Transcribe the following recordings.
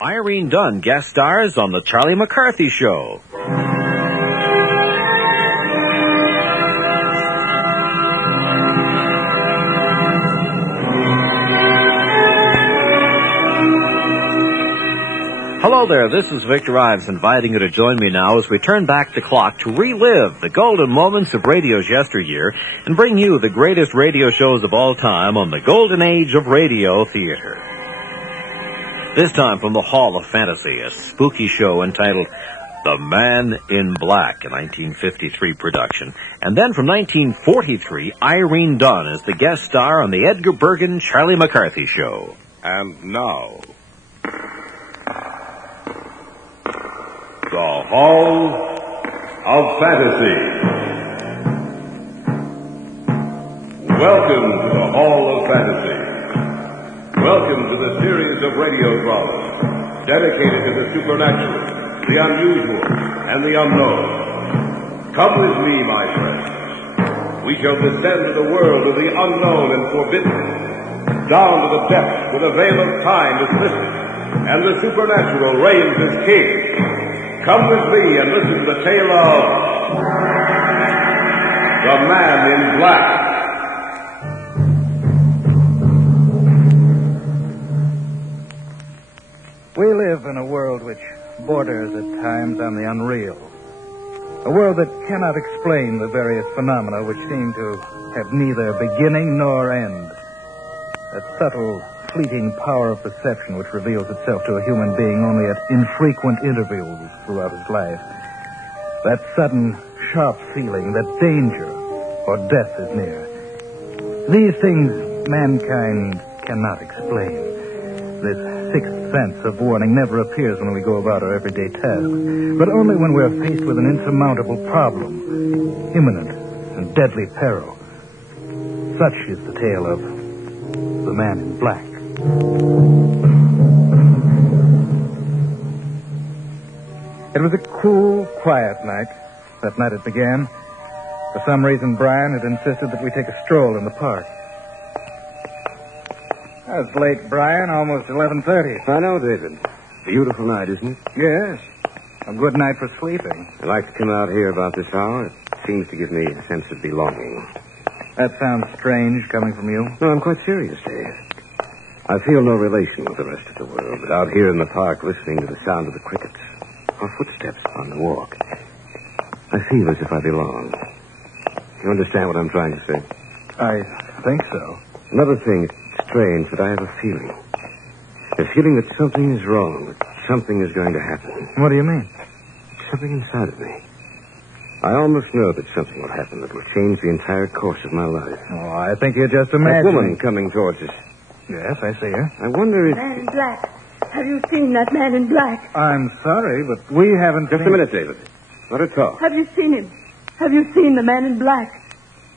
Irene Dunne guest stars on The Charlie McCarthy Show. Hello there, this is Victor Ives inviting you to join me now as we turn back the clock to relive the golden moments of radio's yesteryear and bring you the greatest radio shows of all time on the golden age of radio theater. This time from the Hall of Fantasy, a spooky show entitled The Man in Black, a 1953 production. And then from 1943, Irene Dunne is the guest star on the Edgar Bergan Charlie McCarthy Show. And now, the Hall of Fantasy. Welcome to the Hall of Fantasy. Welcome to the series of radio dramas dedicated to the supernatural, the unusual, and the unknown. Come with me, my friends. We shall descend to the world of the unknown and forbidden, down to the depths where the veil of time is lifted, and the supernatural reigns as king. Come with me and listen to the tale of The Man in Black. We live in a world which borders at times on the unreal. A world that cannot explain the various phenomena which seem to have neither beginning nor end. That subtle, fleeting power of perception which reveals itself to a human being only at infrequent intervals throughout his life. That sudden, sharp feeling that danger or death is near. These things mankind cannot explain. This sixth sense of warning never appears when we go about our everyday tasks, but only when we're faced with an insurmountable problem, imminent and deadly peril. Such is the tale of The Man in Black. It was a cool, quiet night. That night it began. For some reason, Brian had insisted that we take a stroll in the park. It's late, Brian. Almost 11:30. I know, David. Beautiful night, isn't it? Yes. A good night for sleeping. I like to come out here about this hour. It seems to give me a sense of belonging. That sounds strange coming from you. No, I'm quite serious, Dave. I feel no relation with the rest of the world, but out here in the park, listening to the sound of the crickets, or footsteps on the walk, I feel as if I belong. You understand what I'm trying to say? I think so. Another thing, it's strange, but I have a feeling. A feeling that something is wrong, that something is going to happen. What do you mean? Something inside of me. I almost know that something will happen that will change the entire course of my life. Oh, I think you're just That imagining. woman coming towards us. Yes, I see her. I wonder if... Man in black. Have you seen that man in black? I'm sorry, but we haven't... Just a minute, David. Let her talk. Have you seen him? Have you seen the man in black?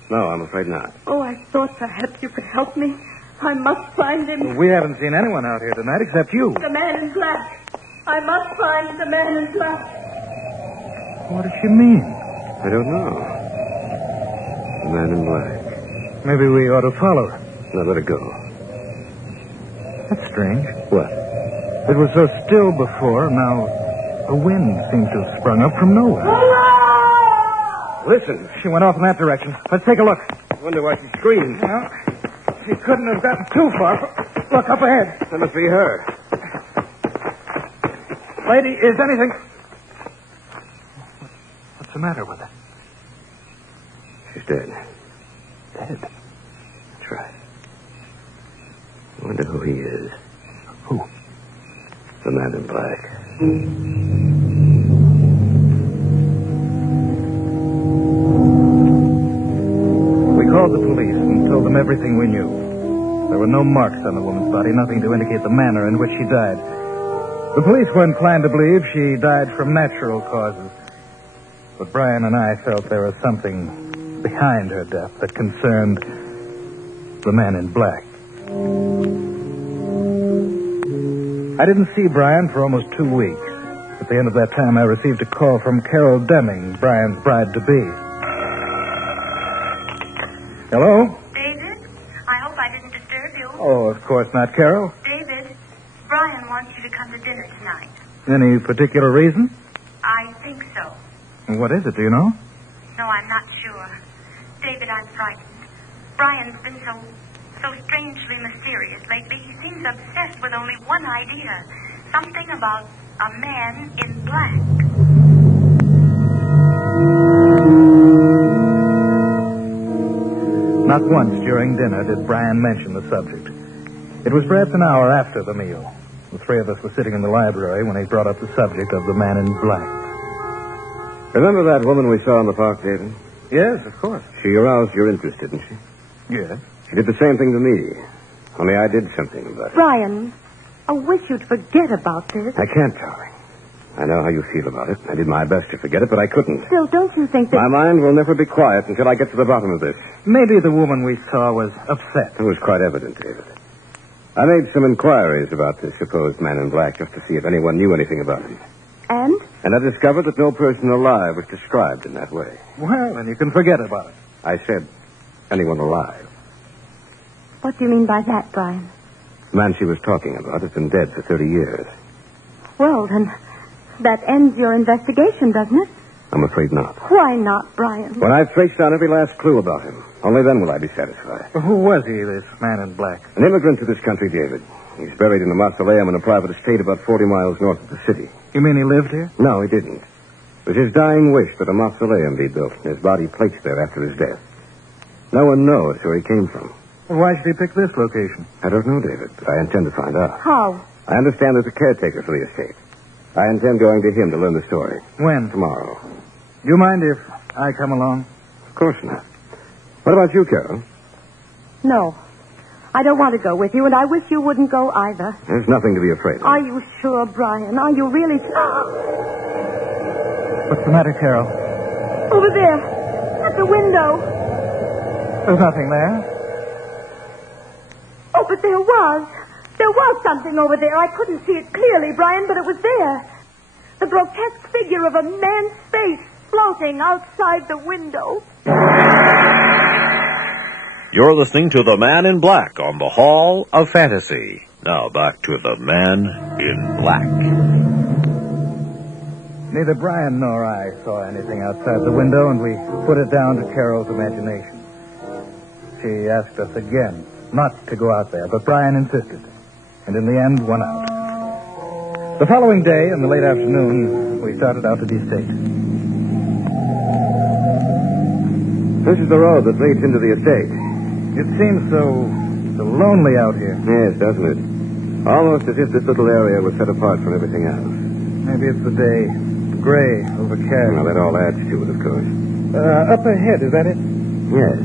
No, I'm afraid not. Oh, I thought perhaps you could help me. I must find him. We haven't seen anyone out here tonight except you. The man in black. I must find the man in black. What does she mean? I don't know. The man in black. Maybe we ought to follow her. Now let her go. That's strange. What? It was so still before, now a wind seems to have sprung up from nowhere. Listen. She went off in that direction. Let's take a look. I wonder why she screamed. Well, she couldn't have gotten too far. Look up ahead. That must be her. Lady, is anything... What's the matter with her? She's dead. Dead. That's right. I wonder who he is. Who? The man in black. We called the police and told them everything we knew. There were no marks on the woman's body, nothing to indicate the manner in which she died. The police were inclined to believe she died from natural causes. But Brian and I felt there was something behind her death that concerned the man in black. I didn't see Brian for almost 2 weeks. At the end of that time, I received a call from Carol Deming, Brian's bride-to-be. Hello? David, I hope I didn't disturb you. Oh, of course not, Carol. David, Brian wants you to come to dinner tonight. Any particular reason? I think so. What is it, do you know? No, I'm not sure. David, I'm frightened. Brian's been so strangely mysterious lately. He seems obsessed with only one idea. Something about a man in black. Not once during dinner did Brian mention the subject. It was perhaps an hour after the meal. The three of us were sitting in the library when he brought up the subject of the man in black. Remember that woman we saw in the park, David? Yes, of course. She aroused your interest, didn't she? Yes. She did the same thing to me. Only I did something about it. Brian, I wish you'd forget about this. I can't, darling. I know how you feel about it. I did my best to forget it, but I couldn't. Still, don't you think that... My mind will never be quiet until I get to the bottom of this. Maybe the woman we saw was upset. It was quite evident, David. I made some inquiries about this supposed man in black just to see if anyone knew anything about him. And? And I discovered that no person alive was described in that way. Well, then you can forget about it. I said anyone alive. What do you mean by that, Brian? The man she was talking about has been dead for 30 years. Well, then, that ends your investigation, doesn't it? I'm afraid not. Why not, Brian? When I've traced down every last clue about him, only then will I be satisfied. Who was he, this man in black? An immigrant to this country, David. He's buried in a mausoleum in a private estate about 40 miles north of the city. You mean he lived here? No, he didn't. It was his dying wish that a mausoleum be built and his body placed there after his death. No one knows where he came from. Well, why should he pick this location? I don't know, David, but I intend to find out. How? I understand there's a caretaker for the estate. I intend going to him to learn the story. When? Tomorrow. You mind if I come along? Of course not. What about you, Carol? No. I don't want to go with you, and I wish you wouldn't go either. There's nothing to be afraid of. Are you sure, Brian? Are you really... What's the matter, Carol? Over there, at the window. There's nothing there. Oh, but there was. There was something over there. I couldn't see it clearly, Brian, but it was there. The grotesque figure of a man's face floating outside the window. You're listening to The Man in Black on the Hall of Fantasy. Now back to The Man in Black. Neither Brian nor I saw anything outside the window, and we put it down to Carol's imagination. She asked us again not to go out there, but Brian insisted, and in the end won out. The following day, in the late afternoon, we started out to the estate. This is the road that leads into the estate. It seems so lonely out here. Yes, doesn't it? Almost as if this little area was set apart from everything else. Maybe it's the day. Gray, overcast. Well, that all adds to it, of course. Up ahead, is that it? Yes.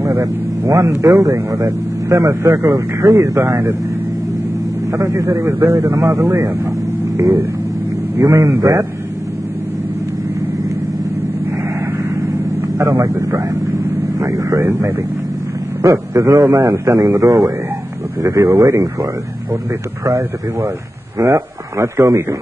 Only that one building with that semicircle of trees behind it. I thought you said he was buried in a mausoleum. He is. You mean that? I don't like this, Brian. Are you afraid? Maybe. Look, there's an old man standing in the doorway. Looks as if he were waiting for us. I wouldn't be surprised if he was. Well, let's go meet him.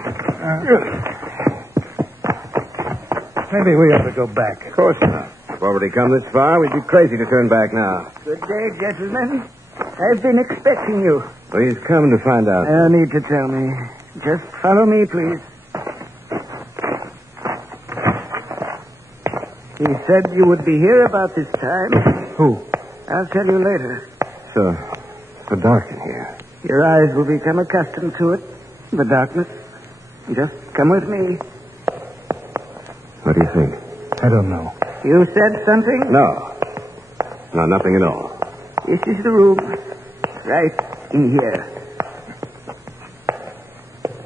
Maybe we ought to go back. Of course not. We've already come this far. We'd be crazy to turn back now. Good day, gentlemen. I've been expecting you. We've come to find out. No need to tell me. Just follow me, please. He said you would be here about this time. Who? I'll tell you later. So dark in here. Your eyes will become accustomed to it, the darkness. Just come with me. What do you think? I don't know. You said something? No. No, nothing at all. This is the room. Right in here.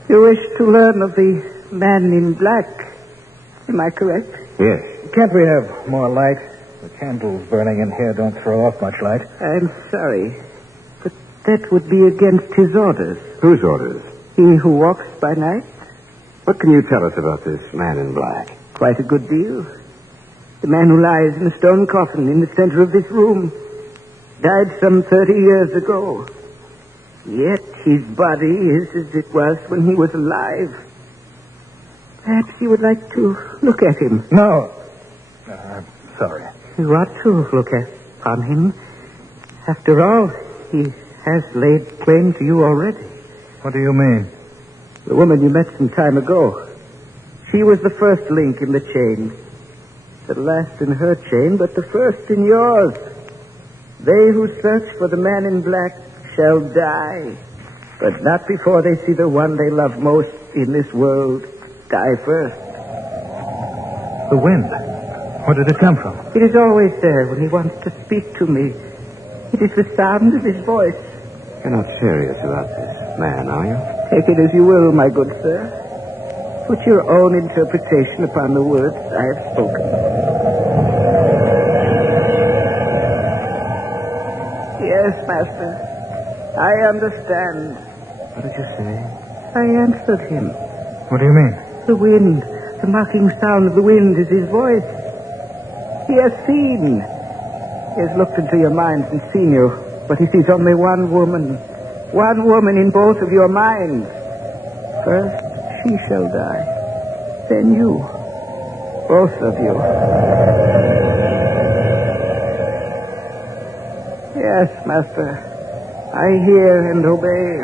You wish to learn of the man in black. Am I correct? Yes. Can't we have more light? The candles burning in here don't throw off much light. I'm sorry, but that would be against his orders. Whose orders? He who walks by night? What can you tell us about this man in black? Quite a good deal. The man who lies in a stone coffin in the center of this room died some 30 years ago. Yet his body is as it was when he was alive. Perhaps you would like to look at him. No. I'm sorry. You ought to look upon him. After all, he has laid claim to you already. What do you mean? The woman you met some time ago. She was the first link in the chain. The last in her chain, but the first in yours. They who search for the man in black shall die, but not before they see the one they love most in this world die first. The wind. Where did it come from? It is always there when he wants to speak to me. It is the sound of his voice. You're not serious about this man, are you? Take it as you will, my good sir. Put your own interpretation upon the words I have spoken. Yes, master. I understand. What did you say? I answered him. What do you mean? The wind, the mocking sound of the wind is his voice. He has seen. He has looked into your minds and seen you, but he sees only one woman. One woman in both of your minds. First, she shall die. Then you. Both of you. Yes, master. I hear and obey.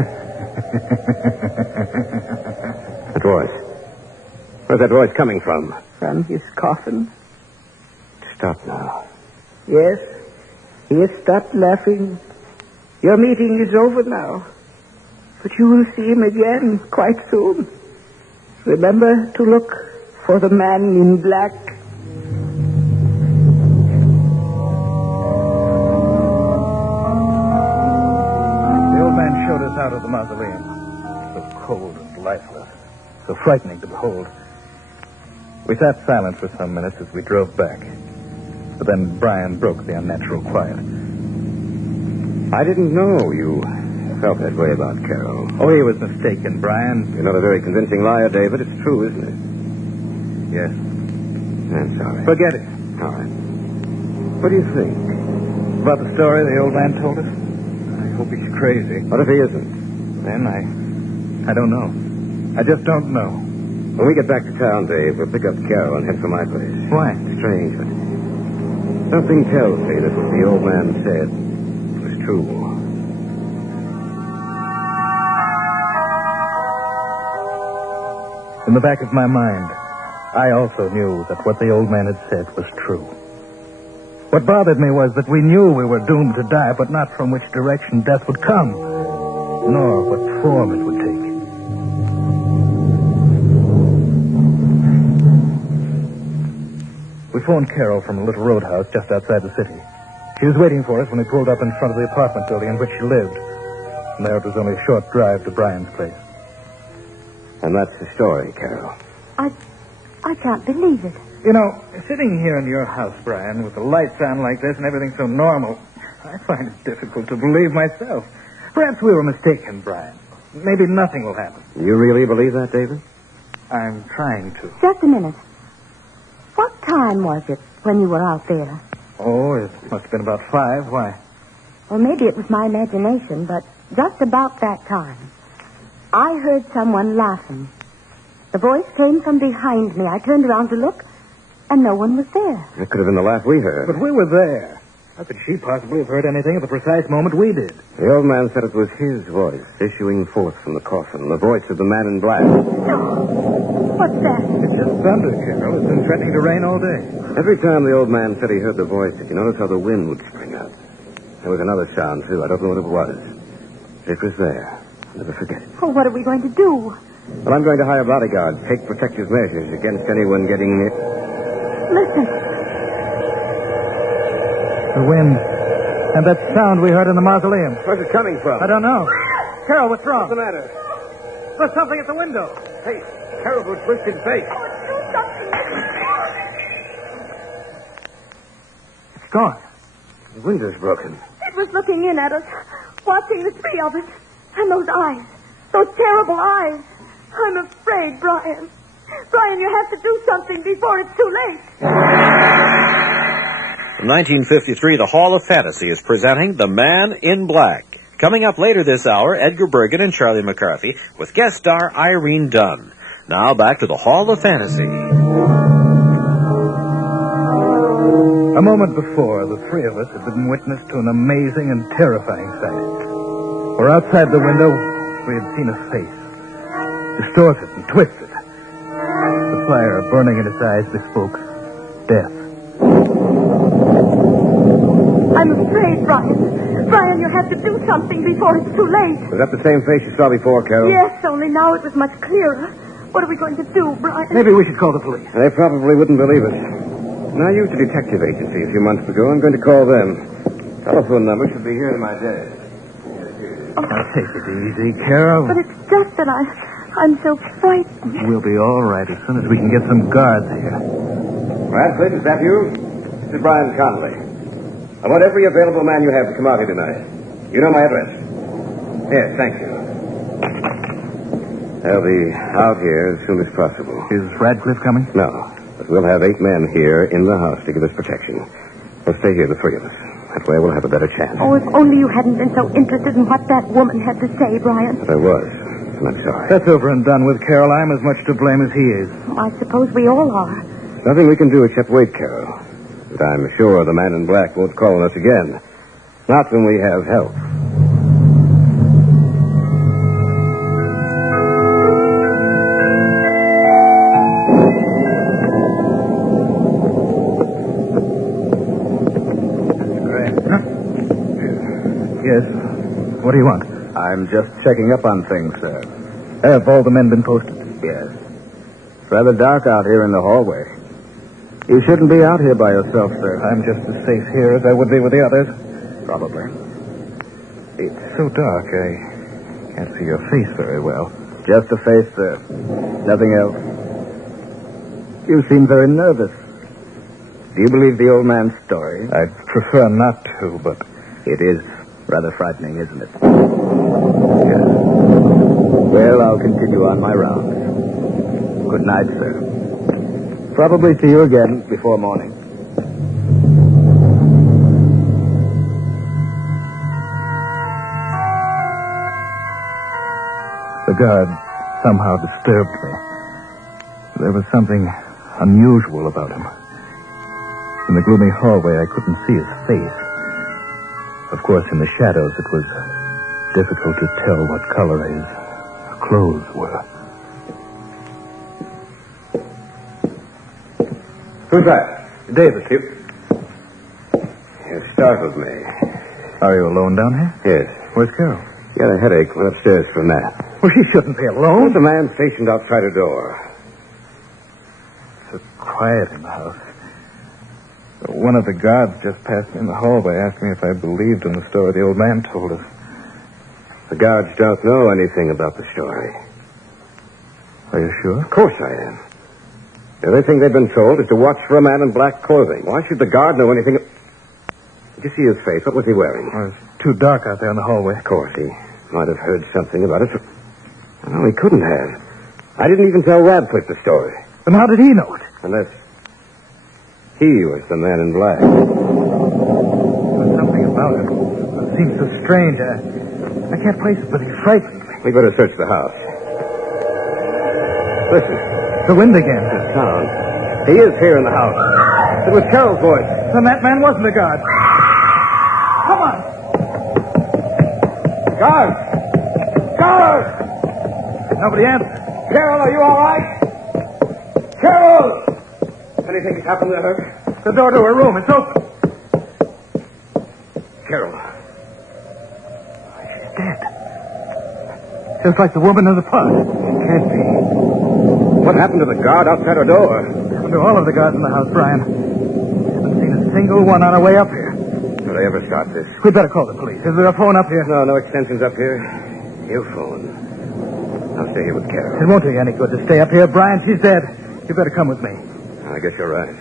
That voice. Where's that voice coming from? From his coffin? Stop now. Yes. He has stopped laughing. Your meeting is over now. But you will see him again quite soon. Remember to look for the man in black. The old man showed us out of the mausoleum. So cold and lifeless. So frightening to behold. We sat silent for some minutes as we drove back. But then Brian broke the unnatural quiet. I didn't know you felt that way about Carol. Oh, he was mistaken, Brian. You're not a very convincing liar, David. It's true, isn't it? Yes. I'm sorry. Forget it. All right. What do you think? About the story the old man told us? I hope he's crazy. What if he isn't? Then I don't know. I just don't know. When we get back to town, Dave, we'll pick up Carol and head for my place. Why? Strange, but something tells me that what the old man said was true. In the back of my mind, I also knew that what the old man had said was true. What bothered me was that we knew we were doomed to die, but not from which direction death would come, nor what form it would take. We phoned Carol from a little roadhouse just outside the city. She was waiting for us when we pulled up in front of the apartment building in which she lived. From there, it was only a short drive to Brian's place. And that's the story, Carol. I can't believe it. You know, sitting here in your house, Brian, with the lights on like this and everything so normal, I find it difficult to believe myself. Perhaps we were mistaken, Brian. Maybe nothing will happen. You really believe that, David? I'm trying to. Just a minute. What time was it when you were out there? Oh, it must have been about 5. Why? Well, maybe it was my imagination, but just about that time, I heard someone laughing. The voice came from behind me. I turned around to look, and no one was there. That could have been the laugh we heard. But we were there. How could she possibly have heard anything at the precise moment we did? The old man said it was his voice issuing forth from the coffin, the voice of the man in black. No. What's that? It's just thunder, Carol. It's been threatening to rain all day. Every time the old man said he heard the voice, did you notice how the wind would spring up? There was another sound, too. I don't know what it was. It was there. I'll never forget it. Oh, what are we going to do? Well, I'm going to hire bodyguards, take protective measures against anyone getting near. Listen. The wind. And that sound we heard in the mausoleum. Where's it coming from? I don't know. Carol, what's wrong? What's the matter? There's something at the window. Hey, Carol was pushed in face. Do something. It's gone. The window's broken. It was looking in at us, watching the three of us. And those eyes. Those terrible eyes. I'm afraid, Brian. Brian, you have to do something before it's too late. In 1953, the Hall of Fantasy is presenting The Man in Black. Coming up later this hour, Edgar Bergan and Charlie McCarthy with guest star Irene Dunne. Now back to the Hall of Fantasy. A moment before, the three of us had been witness to an amazing and terrifying sight. For outside the window, we had seen a face. distorted and twisted. The fire burning in its eyes bespoke death. I'm afraid, Brian. Brian, you have to do something before it's too late. Was that the same face you saw before, Carol? Yes, only now it was much clearer. What are we going to do, Brian? Maybe we should call the police. They probably wouldn't believe it. When I used a detective agency a few months ago, I'm going to call them. Telephone number should be here in my desk. Now, take it easy, Carol. But it's just that I'm so frightened. We'll be all right as soon as we can get some guards here. Radcliffe, is that you? This is Brian Conley. I want every available man you have to come out here tonight. You know my address. Yes, thank you. They'll be out here as soon as possible. Is Radcliffe coming? No, but we'll have 8 men here in the house to give us protection. We'll stay here, the 3 of us. That way we'll have a better chance. Oh, if only you hadn't been so interested in what that woman had to say, Brian. But I was, and I'm sorry. That's over and done with, Carol. I'm as much to blame as he is. Oh, I suppose we all are. Nothing we can do except wait, Carol. But I'm sure the man in black won't call on us again. Not when we have help. Yes. What do you want? I'm just checking up on things, sir. Have all the men been posted? Yes. It's rather dark out here in the hallway. You shouldn't be out here by yourself, sir. I'm just as safe here as I would be with the others. Probably. It's so dark, I can't see your face very well. Just a face, sir. Nothing else. You seem very nervous. Do you believe the old man's story? I'd prefer not to, but... It is rather frightening, isn't it? Yes. Well, I'll continue on my rounds. Good night, sir. Probably see you again before morning. The guard somehow disturbed me. There was something unusual about him. In the gloomy hallway, I couldn't see his face. Of course, in the shadows, it was difficult to tell what color his clothes were. Who's that? David. You startled me. Are you alone down here? Yes. Where's Carol? He had a headache. Went upstairs for a nap. Well, she shouldn't be alone. There's a man stationed outside her door. So quiet in the house. One of the guards just passed me in the hallway, asked me if I believed in the story the old man told us. The guards don't know anything about the story. Are you sure? Of course I am. The only thing they've been told is to watch for a man in black clothing. Why should the guard know anything? Did you see his face? What was he wearing? Well, it's too dark out there in the hallway. Of course, he might have heard something about it. No, he couldn't have. I didn't even tell Radcliffe the story. Then how did he know it? Unless he was the man in black. There was something about him. It seems so strange. I can't place it, but he frightened me. We better search the house. Listen. The wind again. The sound. He is here in the house. It was Carol's voice. Then that man wasn't a guard. Come on. Guard! Guard! Nobody answered. Carol, are you all right? Carol! Anything has happened to her? The door to her room, it's open. Carol. She's dead. Just like the woman in the pot. Can't be. What happened to the guard outside her door? Happened to all of the guards in the house, Brian. Haven't seen a single one on our way up here. Did I ever start this? We'd better call the police. Is there a phone up here? No extensions up here. You phone. I'll stay here with Carol. It won't do you any good to stay up here, Brian. She's dead. You better come with me. I guess you're right.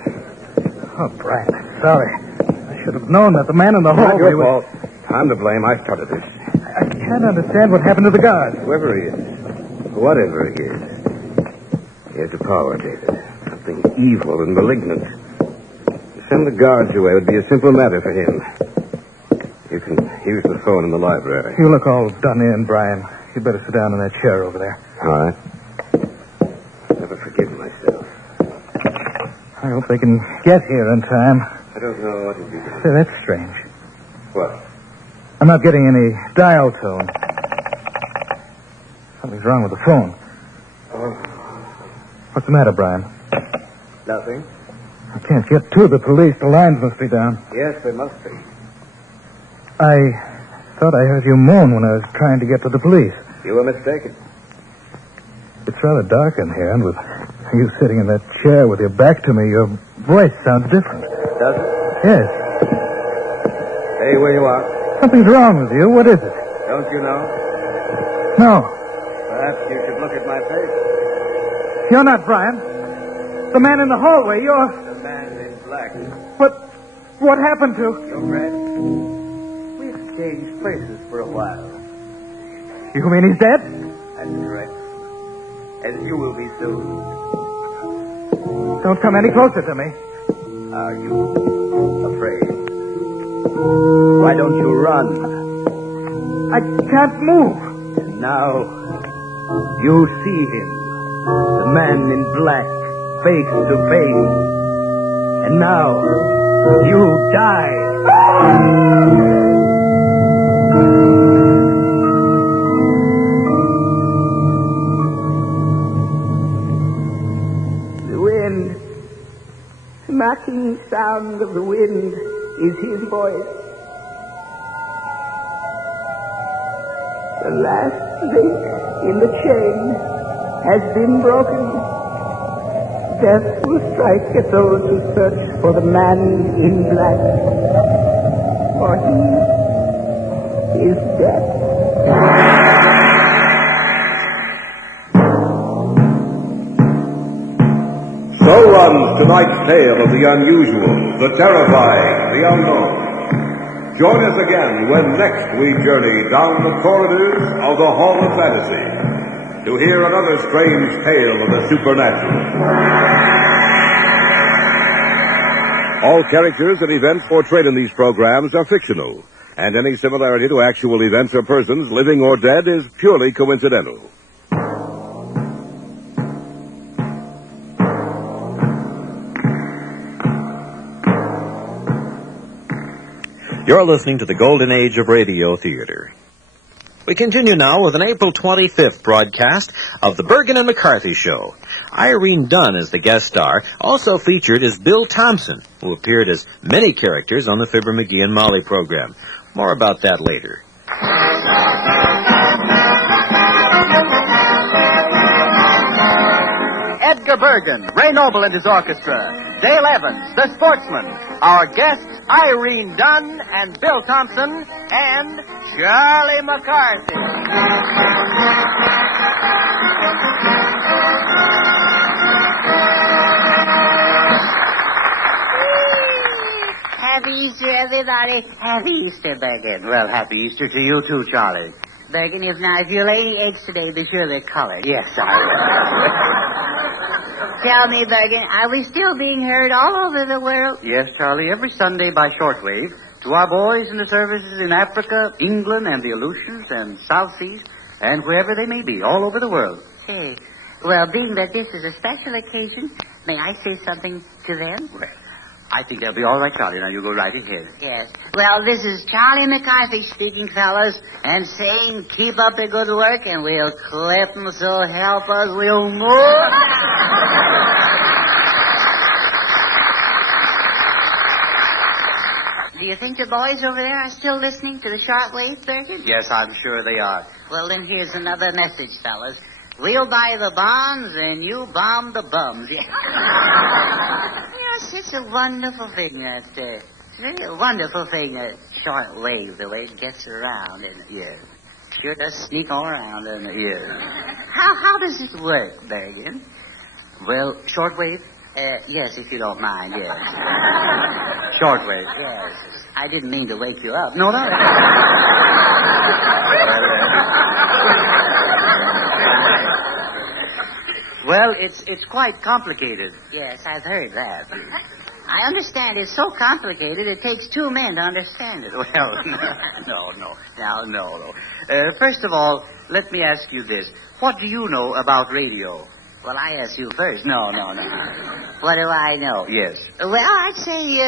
Oh, Brian, I'm sorry. I should have known that the man in the Not hallway your was... fault. I'm to blame. I started this. I can't understand what happened to the guard. Whoever he is, whatever he is, he has a power, David. Something evil and malignant. To send the guards away would be a simple matter for him. You can use the phone in the library. You look all done in, Brian. You better sit down in that chair over there. All right. I've never forgiven myself. I hope they can get here in time. I don't know what to do. Say, that's strange. What? I'm not getting any dial tone. Something's wrong with the phone. What's the matter, Brian? Nothing. I can't get to the police. The lines must be down. Yes, they must be. I thought I heard you moan when I was trying to get to the police. You were mistaken. It's rather dark in here, and with you sitting in that chair with your back to me, your voice sounds different. Does it? Yes. Stay where you are. Something's wrong with you. What is it? Don't you know? No. Perhaps you should look at my face. You're not Brian. The man in the hallway, you're... The man in black. What happened to... Your friend? We've changed places for a while. You mean he's dead? That's correct. As you will be soon. Don't come any closer to me. Are you afraid? Why don't you run? I can't move. Now, you see him. The man in black, face to face. And now, you die. The wind, the mocking sound of the wind is his voice. The last link in the chain has been broken. Death will strike at those who search for the man in black. For he is dead. So runs tonight's tale of the unusual, the terrifying, the unknown. Join us again when next we journey down the corridors of the Hall of Fantasy to hear another strange tale of the supernatural. All characters and events portrayed in these programs are fictional, and any similarity to actual events or persons, living or dead, is purely coincidental. You're listening to the Golden Age of Radio Theater. We continue now with an April 25th broadcast of the Bergan and McCarthy Show. Irene Dunne is the guest star. Also featured is Bill Thompson, who appeared as many characters on the Fibber McGee and Molly program. More about that later. Edgar Bergan, Ray Noble and his orchestra, Dale Evans, the sportsman, our guests Irene Dunne and Bill Thompson, and Charlie McCarthy. Happy Easter, everybody. Happy Easter, Bergan. Well, happy Easter to you too, Charlie. Bergan, if you lay any eggs today, be sure they're colored. Yes, I will. Tell me, Bergan, are we still being heard all over the world? Yes, Charlie, every Sunday by shortwave to our boys in the services in Africa, England, and the Aleutians, and South Seas, and wherever they may be, all over the world. Hey, well, being that this is a special occasion, may I say something to them? Well, I think they'll be all right, Charlie. Now, you go right ahead. Yes. Well, this is Charlie McCarthy speaking, fellas, and saying keep up the good work, and we'll clip 'em, so help us, we'll move. Do you think the boys over there are still listening to the shortwave, Bergan? Yes, I'm sure they are. Well, then here's another message, fellas. We'll buy the bonds, and you bomb the bums. It's such a wonderful thing, that, it's really a wonderful thing, shortwave, the way it gets around, and, Yes. sure does sneak all around, and, Yes. How does it work, Bergan? Well, shortwave? Yes, if you don't mind, yes. Shortwave. Yes. I didn't mean to wake you up. No, no. Well, it's quite complicated. Yes, I've heard that. I understand it's so complicated it takes two men to understand it. Well, no. First of all, let me ask you this. What do you know about radio? Well, I ask you first. No. What do I know? Yes. Well, I'd say,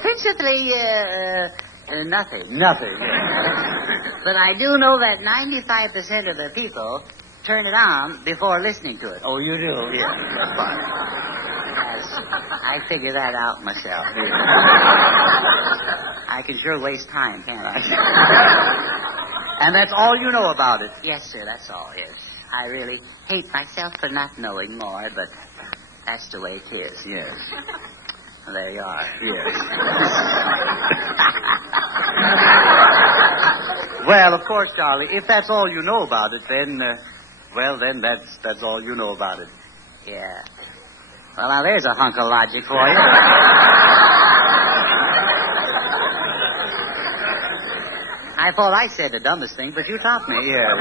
principally, nothing. Nothing. But I do know that 95% of the people turn it on before listening to it. Oh, you do? Yeah. That's fine. Yes, I figure that out myself. I can sure waste time, can't I? And that's all you know about it? Yes, sir, that's all, yes. I really hate myself for not knowing more, but that's the way it is. Yes. Well, there you are. Yes. Well, of course, Charlie, if that's all you know about it, then, then that's all you know about it. Yeah. Well, now, there's a hunk of logic for you. I thought I said the dumbest thing, but you taught me. Yeah.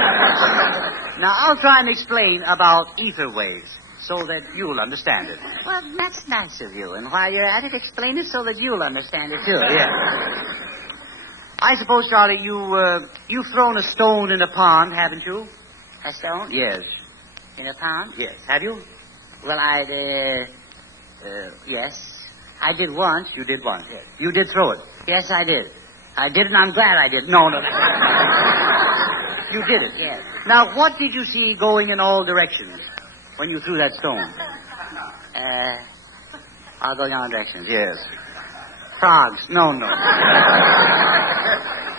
Now, I'll try and explain about ether waves so that you'll understand it. Well, that's nice of you. And while you're at it, explain it so that you'll understand it, too. Yeah. I suppose, Charlie, you've thrown a stone in a pond, haven't you? A stone? Yes. In a pond? Yes. Have you? Well, yes. I did once. You did once, yes. You did throw it. Yes, I did. I did, and I'm glad I did. No. You did it. Yes. Now, what did you see going in all directions when you threw that stone? All going all directions. Yes. Frogs. No.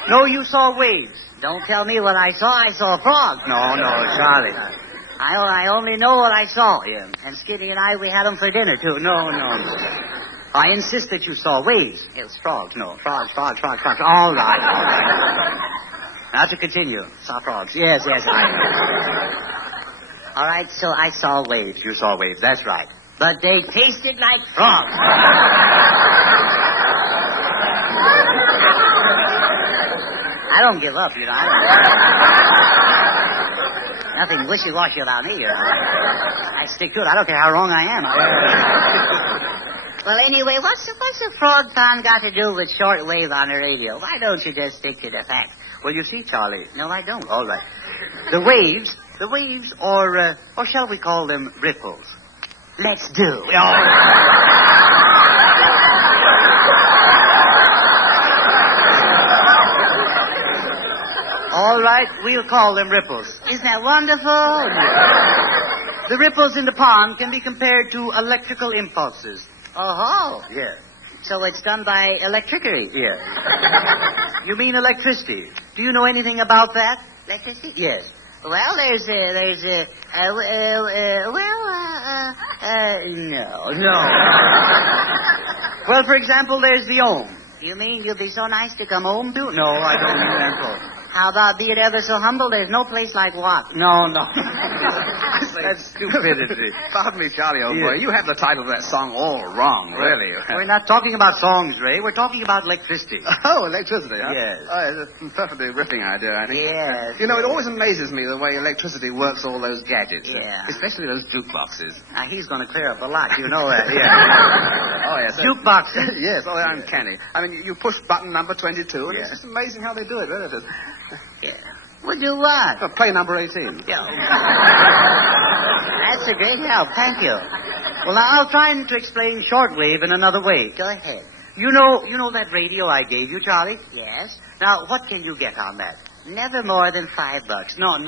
No, you saw waves. Don't tell me what I saw. I saw frogs. No, Charlie. I only know what I saw. Yeah. And Skinny and I, we had them for dinner, too. No. I insist that you saw waves. It was frogs. No, frogs. All right. Now to continue. Saw frogs. Yes, All right, so I saw waves. You saw waves, that's right. But they tasted like frogs. I don't give up, you know. Nothing wishy-washy about me, you know. I stick to it. I don't care how wrong I am. Well, anyway, what's the frog pond got to do with shortwave on the radio? Why don't you just stick to the facts? Well, you see, Charlie. No, I don't. All right. The waves, or shall we call them ripples? Let's do. All right, we'll call them ripples. Isn't that wonderful? The ripples in the pond can be compared to electrical impulses. Oh. Yes. So it's done by electricity? Yes. You mean electricity? Do you know anything about that? Electricity? Yes. Well, No. Well, for example, there's the ohm. You mean you'll be so nice to come home to? No, I don't mean that at all. How about be it ever so humble? There's no place like what? No. That's stupidity. Pardon me, Charlie, old boy. You have the title of that song all wrong, really. We're not talking about songs, Ray. We're talking about electricity. Oh, electricity, huh? Yes. Oh, it's a perfectly ripping idea, I think. Yes. You know, it always amazes me the way electricity works all those gadgets. Yeah. Especially those jukeboxes. Now, he's going to clear up a lot. You know that. Yeah. Oh, yes. Jukeboxes? Yes. Oh, they're uncanny. I mean, you push button number 22, and Yeah. it's just amazing how they do it, isn't it? Yeah. Well, do what? Oh, play number 18. Yeah. That's a great help. Thank you. Well, now, I'll try to explain shortwave in another way. Go ahead. You know that radio I gave you, Charlie? Yes. Now, what can you get on that? Never more than $5. No.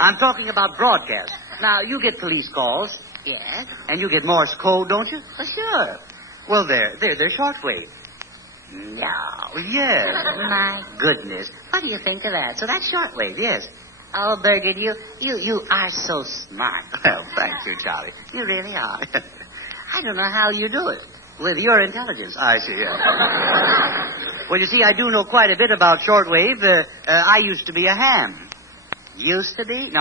I'm talking about broadcast. Now, you get police calls, Yes. and you get Morse code, don't you? Well, sure. Well, they're shortwave. No. Yes. My goodness. What do you think of that? So that's shortwave, yes. Oh, Bergan, you are so smart. Well, thank you, Charlie. You really are. I don't know how you do it. With your intelligence. I see, yeah. Well, you see, I do know quite a bit about shortwave. I used to be a ham. Used to be? No.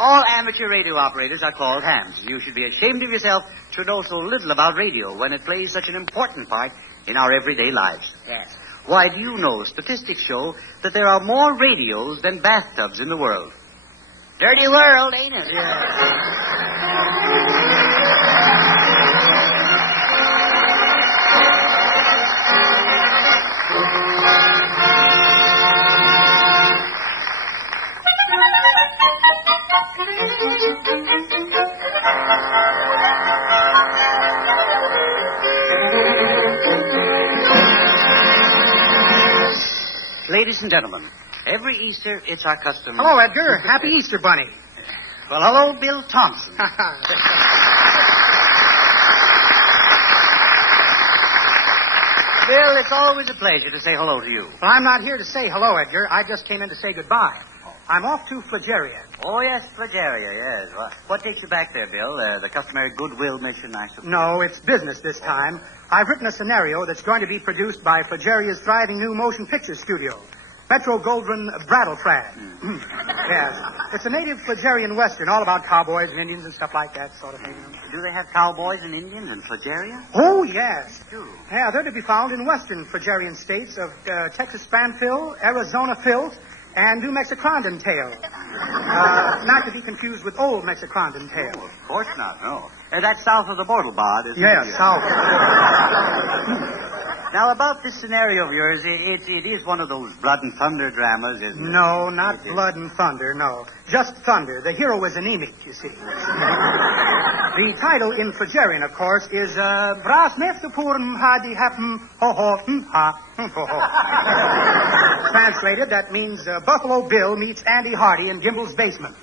All amateur radio operators are called hams. You should be ashamed of yourself to know so little about radio when it plays such an important part in our everyday lives. Yes. Why, do you know statistics show that there are more radios than bathtubs in the world? Dirty world, ain't it? Ladies and gentlemen, every Easter it's our custom. Hello, Edgar. Happy Easter Bunny. Well, hello, Bill Thompson. Bill, it's always a pleasure to say hello to you. Well, I'm not here to say hello, Edgar. I just came in to say goodbye. I'm off to Flageria. Oh, yes, Flageria, yes. Well, what takes you back there, Bill? The customary goodwill mission, I suppose. No, it's business this time. I've written a scenario that's going to be produced by Flageria's thriving new motion picture studio, Metro Goldwyn Brattlefrad. Yes. It's a native Flagerian Western, all about cowboys and Indians and stuff like that sort of thing. Do they have cowboys and Indians in Flageria? Oh, yes. They do. Yeah, they're to be found in western Flagerian states of Texas Spanfill, Arizona Filth, and New Mexicron Tail. Not to be confused with Old Mexicron Tail. Oh, of course not, no. That's south of the border, Bod, isn't it? Yes, south. Now, about this scenario of yours, it is one of those blood and thunder dramas, isn't it? No, not blood and thunder, no. Just thunder. The hero is anemic, you see. The title in Flagerian, of course, is Bras Neftepurum Hadi Happen Ho Ho Ha Ho Ho. Translated, that means Buffalo Bill meets Andy Hardy in Gimbel's basement.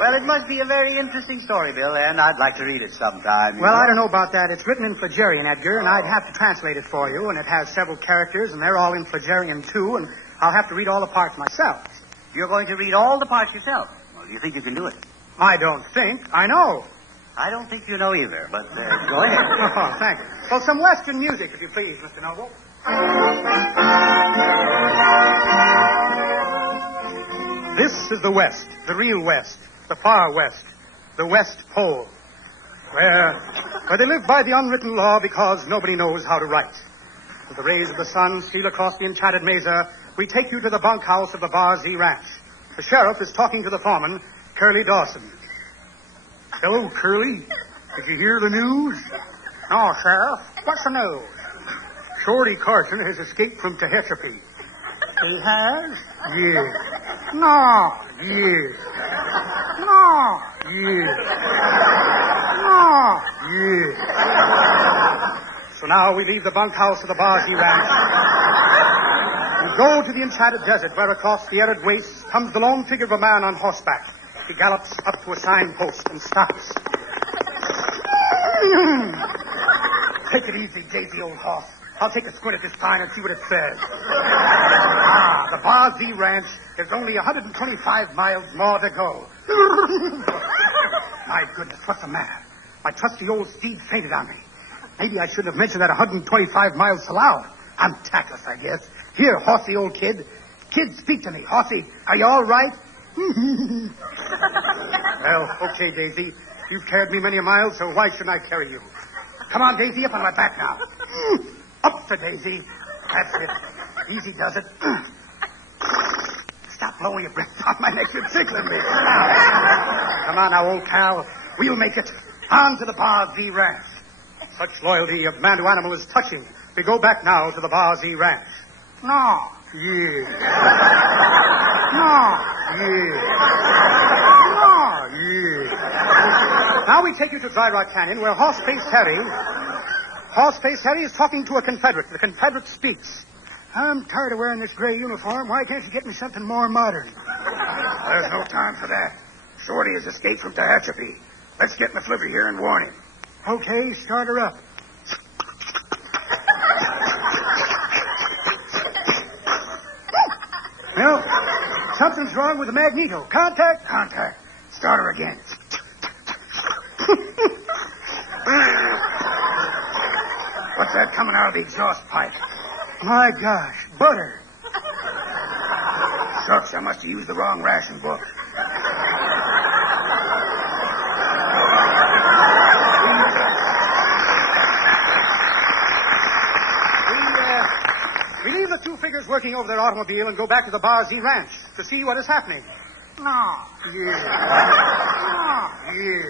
Well, it must be a very interesting story, Bill, and I'd like to read it sometime. Well, I don't know about that. It's written in Flagerian, Edgar, and I'd have to translate it for you, and it has several characters, and they're all in Flagerian, too, and I'll have to read all the parts myself. You're going to read all the parts yourself? Well, do you think you can do it? I don't think. I know. I don't think you know either, but go ahead. Oh, thank you. Well, some Western music, if you please, Mr. Noble. This is the West, the real West, the far West, the West Pole, where they live by the unwritten law because nobody knows how to write. With the rays of the sun steal across the enchanted mesa, we take you to the bunkhouse of the Bar Z Ranch. The sheriff is talking to the foreman, Curly Dawson. Hello, Curly. Did you hear the news? No, Sheriff. What's the news? Shorty Carson has escaped from Tehachapi. He has? Yes. No. Yes. No. Yes. No. Yes. So now we leave the bunkhouse of the Bar Z Ranch and go to the enchanted desert where across the arid wastes comes the lone figure of a man on horseback. He gallops up to a signpost and stops. Take it easy, Daisy, old horse. I'll take a squint at this sign and see what it says. The Bar Z Ranch. There's only 125 miles more to go. My goodness, what's the matter? My trusty old steed fainted on me. Maybe I shouldn't have mentioned that 125 miles so loud. I'm tactless, I guess. Here, horsey old kid. Kid, speak to me. Horsey, are you all right? Well, okay, Daisy. You've carried me many miles, so why shouldn't I carry you? Come on, Daisy, up on my back now. Up to Daisy. That's it. Easy does it. Stop blowing your breath down my neck. You're tickling me. Come on now, old pal. We'll make it. On to the Bar Z Ranch. Such loyalty of man to animal is touching. We go back now to the Bar Z Ranch. No. Yeah. No. Yeah. No. Yeah. Now we take you to Dry Rock Canyon, where Horseface Harry is talking to a Confederate. The Confederate speaks. I'm tired of wearing this gray uniform. Why can't you get me something more modern? There's no time for that. Shorty has escaped from Tehachapi. Let's get in the flivver here and warn him. Okay, start her up. Well, something's wrong with the magneto. Contact? Contact. Start her again. What's that coming out of the exhaust pipe? My gosh, butter. Shucks, I must have used the wrong ration book. We leave the two figures working over their automobile and go back to the Bar Z Ranch to see what is happening. No. Yeah. No. Yeah.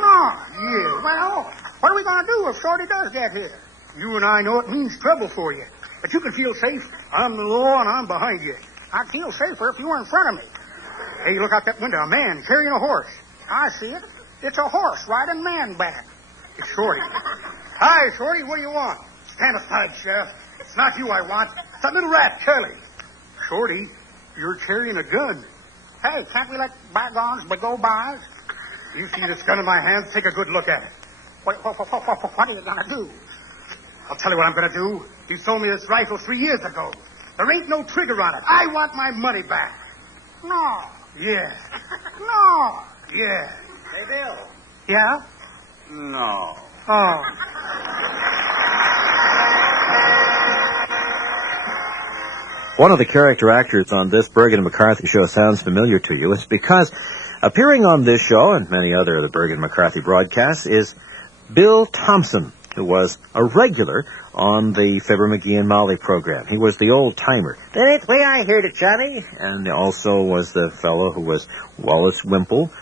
No. Yeah. Well, what are we going to do if Shorty does get here? You and I know it means trouble for you. But you can feel safe. I'm the law and I'm behind you. I'd feel safer if you were in front of me. Hey, look out that window. A man carrying a horse. I see it. It's a horse riding man back. It's Shorty. Hi, Shorty. What do you want? Stand aside, Sheriff. It's not you I want. It's that little rat, Curly. Shorty, you're carrying a gun. Hey, can't we let bygones go by? You see this gun in my hands? Take a good look at it. What are you going to do? I'll tell you what I'm going to do. You sold me this rifle 3 years ago. There ain't no trigger on it. I want my money back. No. Yeah. No. Yeah. Hey, Bill. Yeah? No. Oh. One of the character actors on this Bergan and McCarthy show sounds familiar to you. It's because appearing on this show and many other of the Bergan and McCarthy broadcasts is Bill Thompson, who was a regular on the Fibber, McGee, and Molly program. He was the old-timer. That's the way I heard it, Charlie. And also was the fellow who was Wallace Wimple.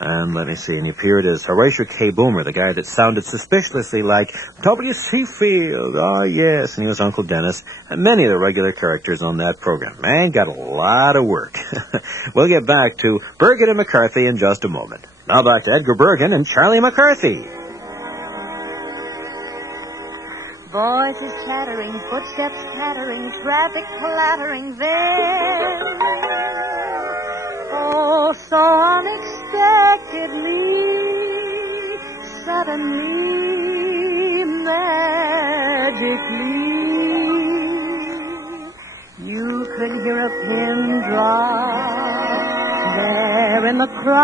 And let me see, and he appeared as Horatio K. Boomer, the guy that sounded suspiciously like W.C. Field. Oh, yes, and he was Uncle Dennis, and many of the regular characters on that program. Man, got a lot of work. We'll get back to Bergan and McCarthy in just a moment. Now back to Edgar Bergan and Charlie McCarthy. Voices chattering, footsteps pattering, traffic clattering there. Oh, so unexpectedly, suddenly, magically, you could hear a pin drop there in the crowd.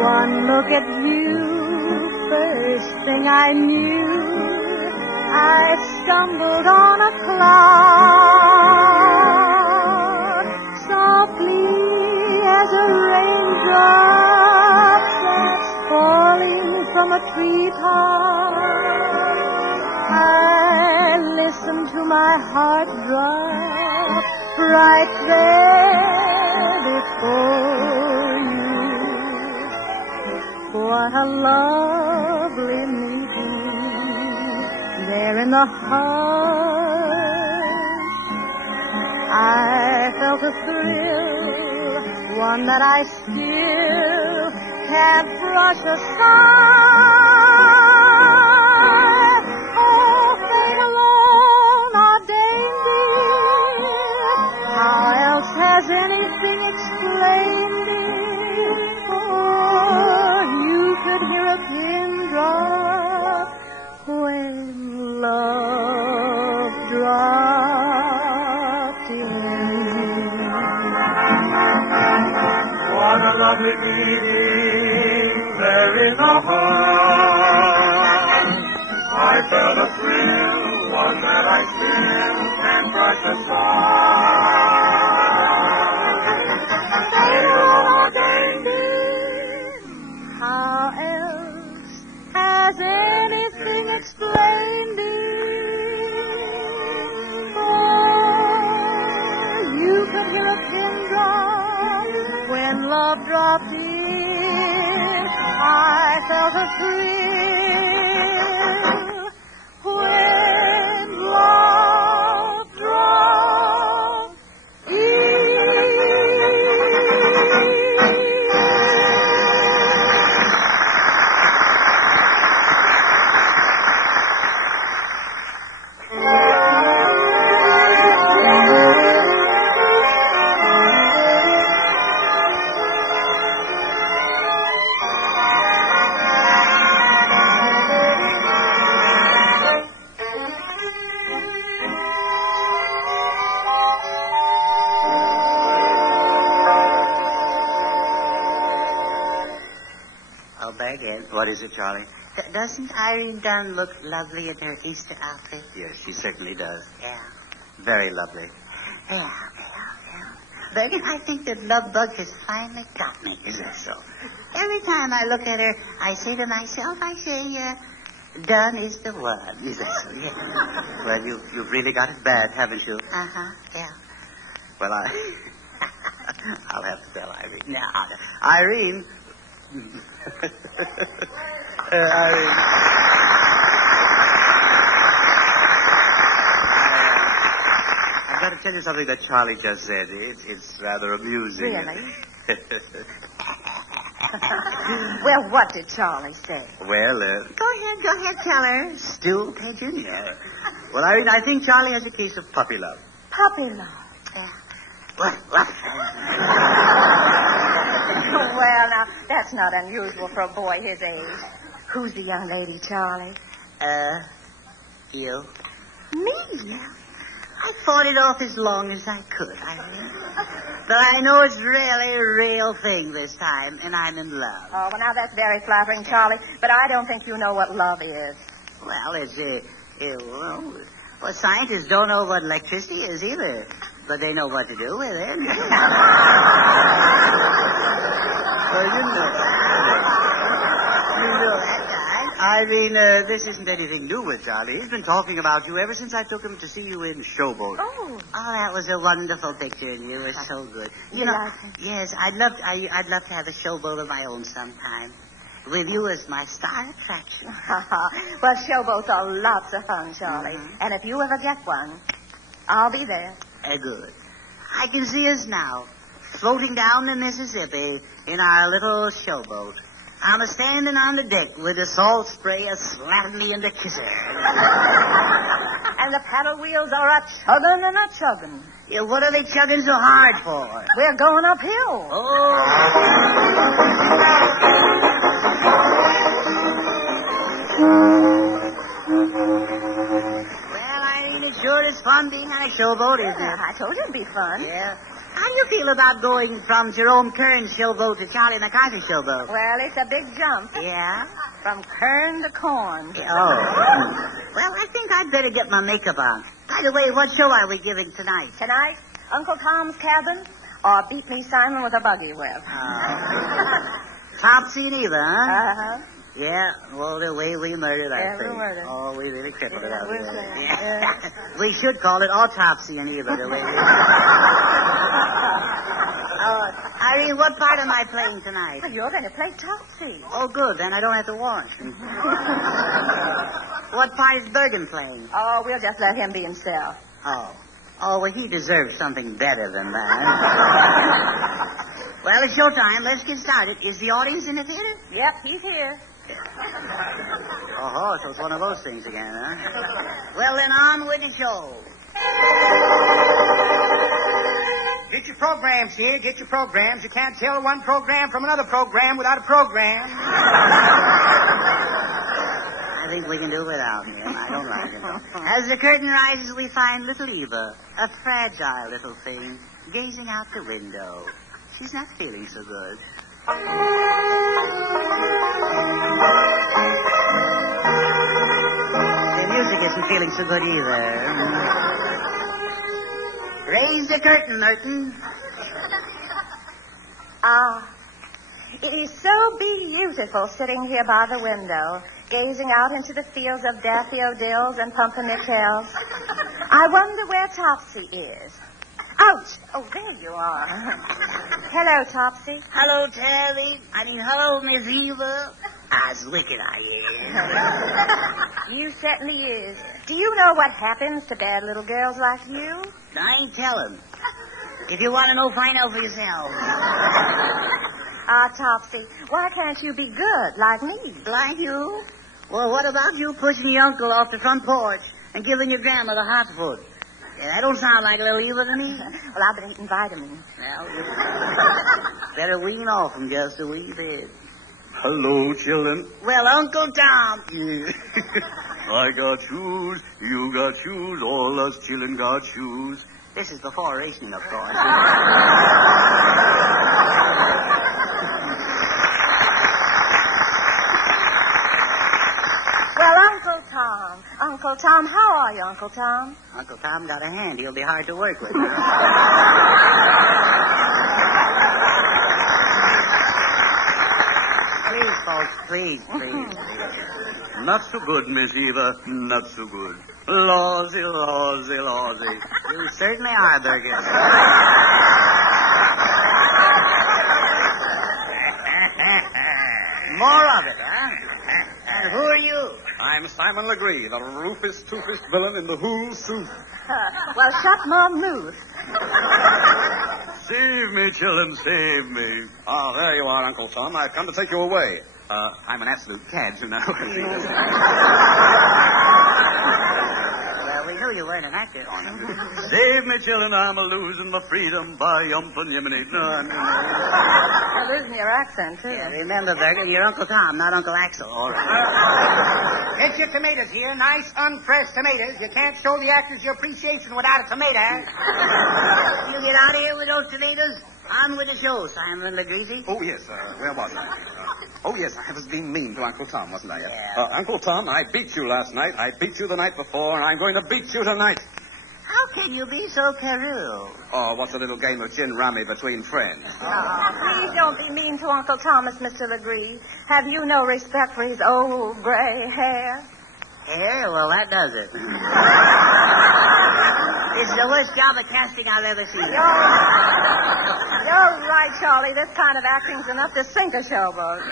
One look at you, first thing I knew, I stumbled on a cloud, softly as a raindrop that's falling from a treetop. I listened to my heart drop right there before you. What a lovely meeting there in the heart. I felt a thrill, one that I still can't brush aside. Oh, fate alone ordained it. How else has anything explained it? Oh, you could hear a pin drop when love dropped in. What a lovely meeting there in the heart. I felt a thrill, one that I still can't brush aside. How else has anything explained it? Oh, you could hear a pin drop when love dropped in. I felt a thrill when love dropped Bergan. What is it, Charlie? Doesn't Irene Dunne look lovely in her Easter outfit? Yes, she certainly does. Yeah. Very lovely. Yeah. Bergan, I think that love bug has finally got me. Is that so? Every time I look at her, I say to myself, Dunne is the one. Is that so? Yeah. Well, you've really got it bad, haven't you? Uh-huh, yeah. Well, I'll have to tell Irene. Now, Irene. Irene. I've got to tell you something that Charlie just said. It's rather amusing. Really? Well, what did Charlie say? Well, Go ahead. Go ahead, tell her. Stool pigeon, yeah. Well, Irene, I think Charlie has a case of puppy love. Puppy love. What? Well, now, that's not unusual for a boy his age. Who's the young lady, Charlie? You. Me? I fought it off as long as I could, Irene. But I know it's really a real thing this time, and I'm in love. Oh, well, now, that's very flattering, Charlie, but I don't think you know what love is. Well, well, scientists don't know what electricity is either, but they know what to do with it. Well, you know that, I mean, this isn't anything new with Charlie. He's been talking about you ever since I took him to see you in Showboat. Oh, that was a wonderful picture, and you were so good. You know, yes, I'd love to have a showboat of my own sometime. With you as my star attraction. Well, showboats are lots of fun, Charlie. Mm-hmm. And if you ever get one, I'll be there. Good. I can see us now, floating down the Mississippi in our little showboat. I'm a-standing on the deck with the salt spray a-slapping me into kisser. And the paddle wheels are a-chugging and a-chugging. Yeah, what are they chugging so hard for? We're going uphill. Well, Irene, it sure is fun being on a showboat, isn't it? I told you it'd be fun. Yeah. How do you feel about going from Jerome Kern's showboat to Charlie McCarthy's showboat? Well, it's a big jump. Yeah? From Kern to Corn. Oh. Well, I think I'd better get my makeup on. By the way, what show are we giving tonight? Tonight, Uncle Tom's Cabin or Beat Me Simon with a Buggy Whip. Topsy and Eva, huh? Uh-huh. Yeah, well, the way we murdered that Yeah, we thing. murdered. Oh, we really crippled it out we're there. glad. Yeah. We should call it Autopsy and Eva, the way we... Irene, what part am I playing tonight? Well, you're going to play Topsy. Oh, good, then I don't have to wash. What part is Bergan playing? Oh, we'll just let him be himself. Oh, well, he deserves something better than that. Well, it's showtime. Let's get started. Is the audience in the theater? Yep, he's here. Oh, so it's one of those things again, huh? Well, then on with the show. Get your programs here. Get your programs. You can't tell one program from another program without a program. I think we can do without him. I don't like him. As the curtain rises, we find little Eva, a fragile little thing, gazing out the window. She's not feeling so good. The music isn't feeling so good either. Raise the curtain, Merton. It is so beautiful sitting here by the window, gazing out into the fields of daffodils and pumpernickels. I wonder where Topsy is. Ouch! Oh, there you are. Hello, Topsy. Hello, Terry. Hello, Miss Eva. As wicked I am. You certainly is. Do you know what happens to bad little girls like you? I ain't telling. If you want to know, find out for yourself. Topsy, why can't you be good like me? Like you? Well, what about you pushing your uncle off the front porch and giving your grandma the hot foot? Yeah, that don't sound like a little Eva to me. Well, I've been eating vitamins. Well, you better wean off them just a wee bit. Hello, children. Well, Uncle Tom. I got shoes, you got shoes, all us children got shoes. This is before racing, of course. Well, Uncle Tom, how are you, Uncle Tom? Uncle Tom got a hand. He'll be hard to work with. Please, folks, please. Not so good, Miss Eva, not so good. Lawsy. You certainly are, Bergan. More of it, huh? And who are you? I'm Simon Legree, the roofest-toofest villain in the whole suit. Well, shut my mouth. Save me, children, save me. Ah, there you are, Uncle Tom. I've come to take you away. I'm an absolute cad, you know. Well, we knew you weren't an actor. Save me, children, I'm a-losing my freedom by yumping Yemeni. You're losing your accent, too. Yeah, remember, Bergan, you're Uncle Tom, not Uncle Axel. All right. Get your tomatoes here. Nice, unpressed tomatoes. You can't show the actors your appreciation without a tomato. You get out of here with those tomatoes. On with the show, Simon LeGreasy. Oh, yes, where was I? Oh, yes, I was being mean to Uncle Tom, wasn't I? Yeah. Uncle Tom, I beat you last night. I beat you the night before, and I'm going to beat you tonight. How can you be so careful? Oh, what's a little game of gin rummy between friends? Please don't be mean to Uncle Thomas, Mr. Legree. Have you no respect for his old gray hair? Hair? Well, that does it. It's the worst job of casting I've ever seen. You're right, Charlie. This kind of acting's enough to sink a showboat.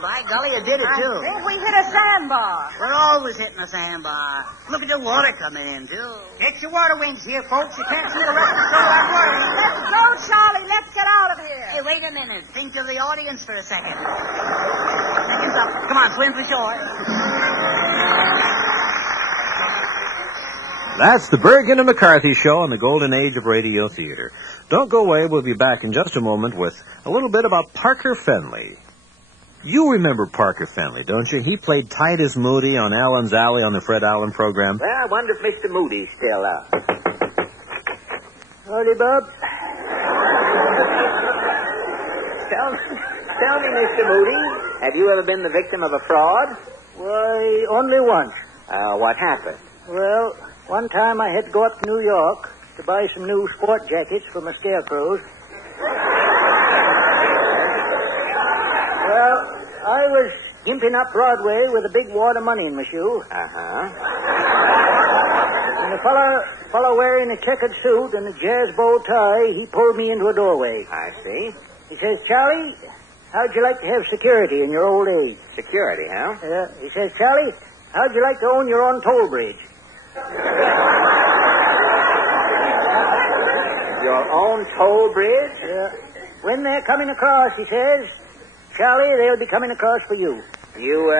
By golly, you did it, too. I think we hit a sandbar. We're always hitting a sandbar. Look at the water coming in, too. Get your water wings here, folks. You can't see the rest of the show without water. Let's go, Charlie. Let's get out of here. Hey, wait a minute. Think of the audience for a second. Seconds up. Come on, swim for shore. That's the Bergan and McCarthy show on the golden age of radio theater. Don't go away. We'll be back in just a moment with a little bit about Parker Fenley. You remember Parker Fenley, don't you? He played Titus Moody on Allen's Alley on the Fred Allen program. Well, I wonder if Mr. Moody's still out. Howdy, Bob. Tell me, Mr. Moody, have you ever been the victim of a fraud? Why, only once. What happened? Well, one time I had to go up to New York to buy some new sport jackets for my scarecrows. Well, I was gimping up Broadway with a big wad of money in my shoe. Uh-huh. And a fellow wearing a checkered suit and a jazz bow tie, he pulled me into a doorway. I see. He says, Charlie, how'd you like to have security in your old age? Security, huh? Yeah. He says, Charlie, how'd you like to own your own toll bridge? Your own toll bridge? Yeah. When they're coming across, he says, Charlie, they'll be coming across for you. You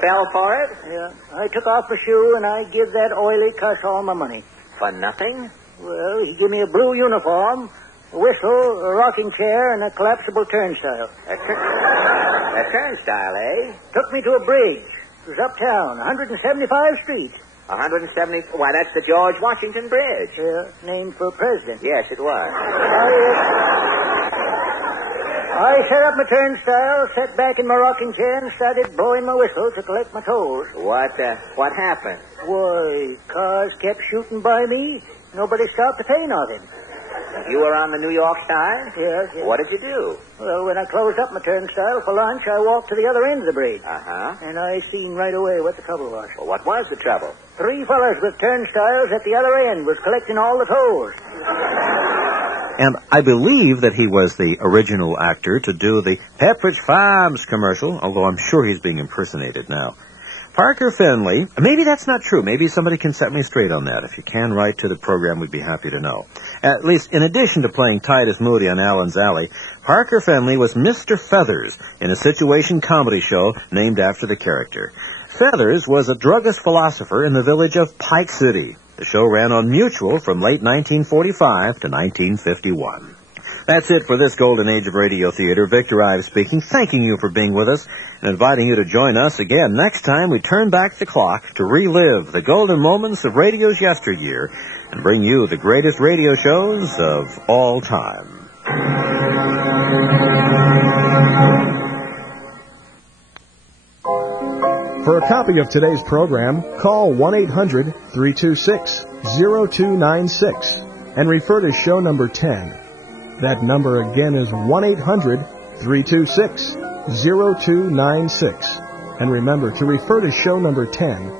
fell for it? Yeah. I took off my shoe and I give that oily cuss all my money. For nothing? Well, he gave me a blue uniform, a whistle, a rocking chair, and a collapsible turnstile. A turnstile, eh? Took me to a bridge. It was uptown, 175th Street. 170... Why, that's the George Washington Bridge. Yeah, named for a president. Yes, it was. I set up my turnstile, sat back in my rocking chair, and started blowing my whistle to collect my tolls. What happened? Why, cars kept shooting by me. Nobody stopped to pay nothing. You were on the New York Times? Yes. What did you do? Well, when I closed up my turnstile for lunch, I walked to the other end of the bridge. Uh-huh. And I seen right away what the trouble was. Well, what was the trouble? 3 fellers with turnstiles at the other end was collecting all the tolls. And I believe that he was the original actor to do the Pepperidge Farms commercial, although I'm sure he's being impersonated now. Parker Fenley, maybe that's not true. Maybe somebody can set me straight on that. If you can, write to the program, we'd be happy to know. At least, in addition to playing Titus Moody on Allen's Alley, Parker Fenley was Mr. Feathers in a situation comedy show named after the character. Feathers was a druggist philosopher in the village of Pike City. The show ran on Mutual from late 1945 to 1951. That's it for this golden age of radio theater. Victor Ives speaking, thanking you for being with us and inviting you to join us again next time we turn back the clock to relive the golden moments of radio's yesteryear and bring you the greatest radio shows of all time. For a copy of today's program, call 1-800-326-0296 and refer to show number 10. That number again is 1-800-326-0296. And remember to refer to show number 10